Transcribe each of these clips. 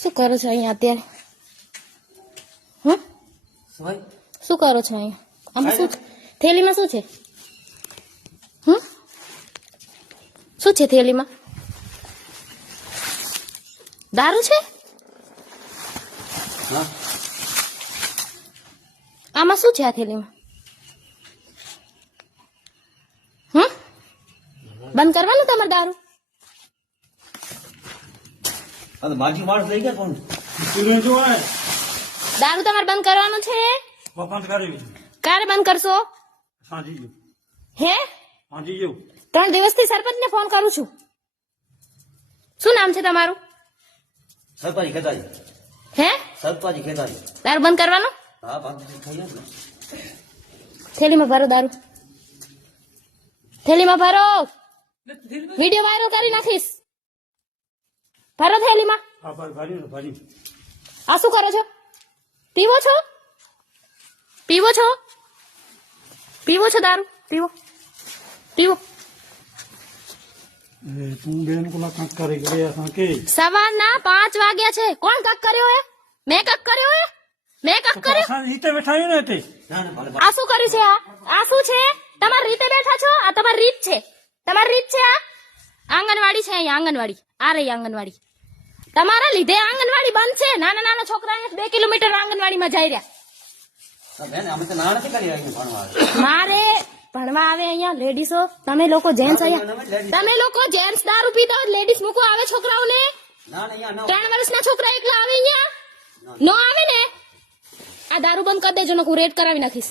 શું કરો છો અહીંયા અત્યારે? શું કરો છો અહીંયા? આમાં શું થેલીમાં શું છે? શું છે થેલીમાં? દારૂ છે? આમાં શું છે આ થેલીમાં? બંધ કરવાનું તમારે દારૂ? બાજી માણસ લઈ ગયા કોણ? દારૂ તમારે બંધ કરવાનું છે? બંધ કરી. ક્યારે બંધ કરશો? સાંજી હે? સાંજી જેવું 3 દિવસથી સરપંચને ફોન કરું છું. શું નામ છે તમારું? સરપાજી ખેતાજી. હે? સરપાજી ખેતાજી. દારૂ બંધ કરવાનું? હા બંધ થઈ ગયા ને. થેલીમાં ભરો દારૂ. થેલીમાં ભરો. વિડીયો વાયરલ કરી નાખીશ. ભરો થેલીમાં. હા ભાઈ. આ શું કરો છો? પીવો છો? પીવો છો? પીવો છો દારૂ? પીવો પીવો. તું બેન કોલા કંક કરી ગયા કે સવારના 5 વાગ્યા છે. કોણ કક કર્યો હે? મેં કક કર્યો હે? મેં કક કર્યો? રીતે બેઠાયું ને તે. આ શું કર્યું છે? આ શું છે? તમારી રીતે બેઠા છો? આ તમારી રીત છે. તમારી રીત છે. આ આંગણવાડી છે. અહીંયા આંગણવાડી. આ રહી આંગણવાડી. તમારા લીધે આંગણવાડી બંધ છે. નાના નાના છોકરાને 2 કિલોમીટર આંગણવાડીમાં જઈ રહ્યા. મારે ભણવા આવે અહીંયા લેડીસો. તમે લોકો જેન્ટ્સ અહીંયા. તમે લોકો જેન્ટ્સ દારૂ પીતા હોય લેડીસ મૂકો આવે છોકરાઓને. 3 વર્ષના છોકરા એકલા આવે અહીંયા? નો આવે ને? આ દારૂ બંધ કરી દેજો, હું રેડ કરાવી નાખીશ.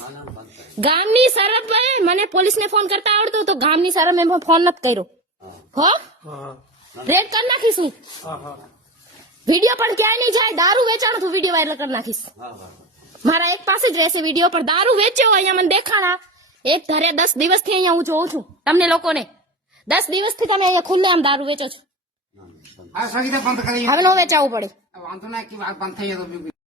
ગામની સરપ મને પોલીસને ફોન કરતા આવડતું તો ગામની સરપ મેં ફોન નથી કર્યો. હો રેડ કરી નાખીશું. વિડીયો પણ ક્યાંય નહીં જાય. દારૂ વેચાણું તું વિડીયો વાયરલ કરી નાખીશ. મારા એક પાસે જ રહેશે વિડીયો પર. દારૂ વેચ્યો અહીંયા મને દેખાણા. એક ધારે 10 દિવસથી અહીંયા હું જોઉં છું તમને લોકોને. 10 દિવસથી તમે અહીંયા ખુલ્લે આમ દારૂ વેચો છો. હવે નો વેચાવું પડે. વાંધો ના કે વાત બંધ થઈ જાય તો